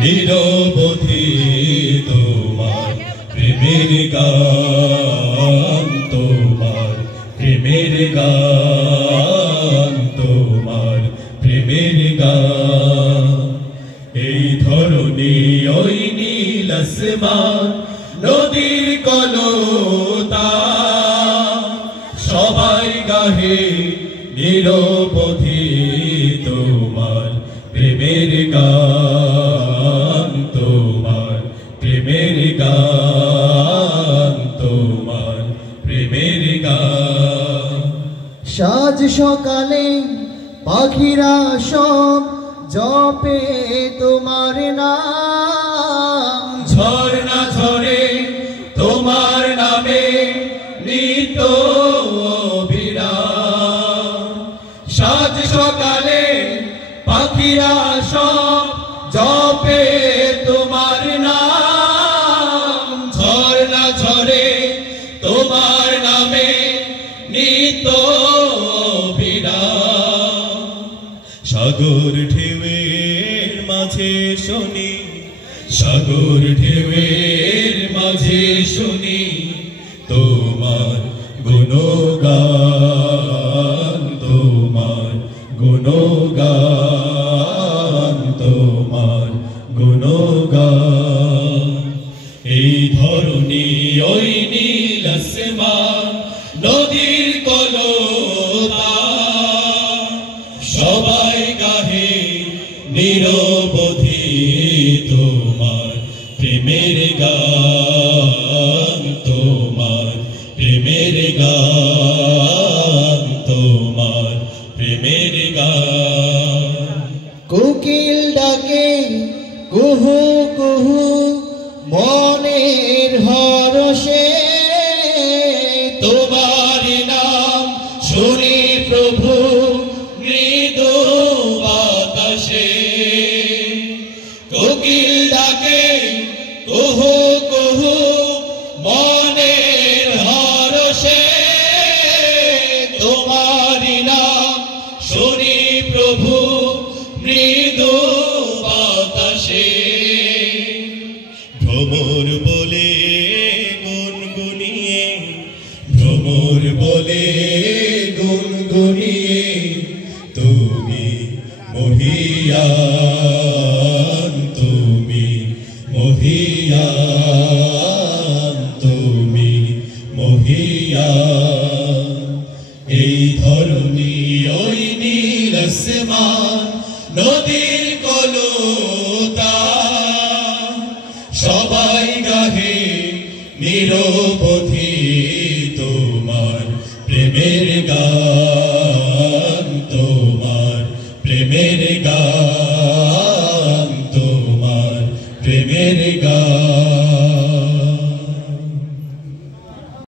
নিরবধি তোমার প্রেমের গান, তোমার প্রেমের গান, তোমার প্রেমের গান। এই ধরনী ওই নীল আসমান নদীর কলতান, সবাই গাহে নিরবধি তোমার প্রেমের গান, তোমার প্রেমের গান, তোমার প্রেমের গান। সাজ সকালে পাখিরা সব জপে তোমার নাম, ঝর্ণা ঝরে তোমার নামে নিত বিরাম। সাজ সকালে পাখিরা সব জপে তোমার নাম, ঝর্ণা ঝরে তোমার নামে নিত বিরাম। সাগর ঢেউয়ের মাঝে শুনি, সাগর ঢেউয়ের মাঝে শুনি তোমার গুণগান, তোমার গুণগান, তোমার গুণগান। এই ধরনী ওই নীল আসমান নদীর কলতান, সবাই গাহে নিরবধি তোমার প্রেমের গান, তোমার প্রেমের গান, তোমার প্রেমের গান। কোকিল ডাকে কুহু কুহু মনের হরষে, তোমার নাম শুনি প্রভু মৃদু বাতাসে। কোকিল ডাকে কুহু কুহু মনের হরষে, তোমার নাম শুনি প্রভু মৃদু বাতাসে। ভ্রমর বলে গুনগুনিয়ে, ভ্রমর বলে গুনগুনিয়ে তুমি মহিয়ান, তুমি মহিয়ান, তুমি মহিয়ান। এই ধরনী ওই নীল আসমান নদীর কলতান, সবাই গাহে নিরবধি তোমার প্রেমের গান, তোমার প্রেমের গান, তোমার প্রেমের গান।